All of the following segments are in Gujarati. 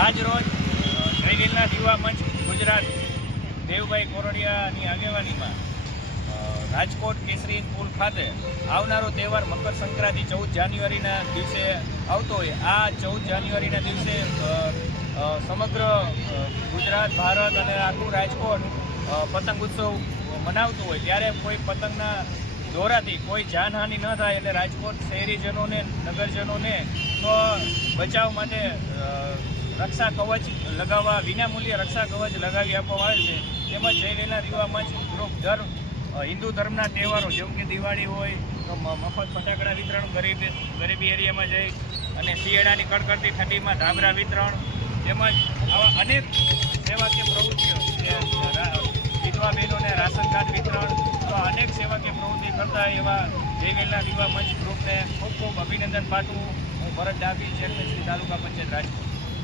આજ રોજ જય ગિરનાર યુવા મંચ ગુજરાત દેવભાઈ કોરડિયાની આગેવાનીમાં રાજકોટ કેસરી પુલ ખાતે આવનારો તહેવાર મકર સંક્રાંતિ ચૌદ જાન્યુઆરીના દિવસે આવતો હોય. આ ચૌદ જાન્યુઆરીના દિવસે સમગ્ર ગુજરાત, ભારત અને આખું રાજકોટ પતંગ ઉત્સવ મનાવતું હોય. ત્યારે કોઈ પતંગના દોરાથી કોઈ જાનહાનિ ન થાય. એટલે રાજકોટ શહેરીજનોને, નગરજનોને બચાવ માટે રક્ષા કવચ લગાવવા, વિનામૂલ્યે રક્ષા કવચ લગાવી આપવામાં આવે છે. તેમજ જય વેલા યુવા મંચ, ગ્રુપ દર હિન્દુ ધર્મના તહેવારો, જેમ કે દિવાળી હોય, તો મફત ફટાકડા વિતરણ, ગરીબ, ગરીબી એરિયામાં જઈ અને શિયાળાની કડકડતી ઠંડીમાં ધાબરા વિતરણ, તેમજ આવા અનેક સેવાકીય પ્રવૃત્તિઓ વિધવા બહેનોને રાશન કાર્ડ વિતરણ, તો અનેક સેવાકીય પ્રવૃત્તિ કરતા એવા જયવેલા યુવા મંચ ગ્રુપને ખૂબ ખૂબ અભિનંદન પાઠવું. હું ભરત ડાબી ચેરમેન શ્રી તાલુકા પંચાયત રાજકોટ.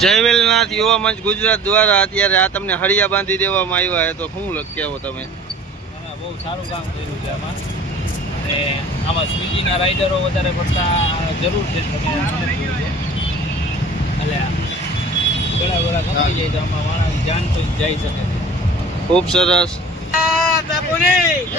જય વેલનાથ યુવા મંચ ગુજરાત દ્વારા અત્યારે આ તમને હળિયા બાંધી દેવામાં આવ્યા હોય તો શું કહેવો તમે? બહુ સારું કામ કર્યું છે આમાં. અને આમાં સ્વિગીના રાઇડરો વધારે પડતા જરૂર છે. એટલે ઘણા બધા કમાઈ જાય તો આમાં માણસ જાન તો જઈ શકે ખૂબ સરસ. tá bonito!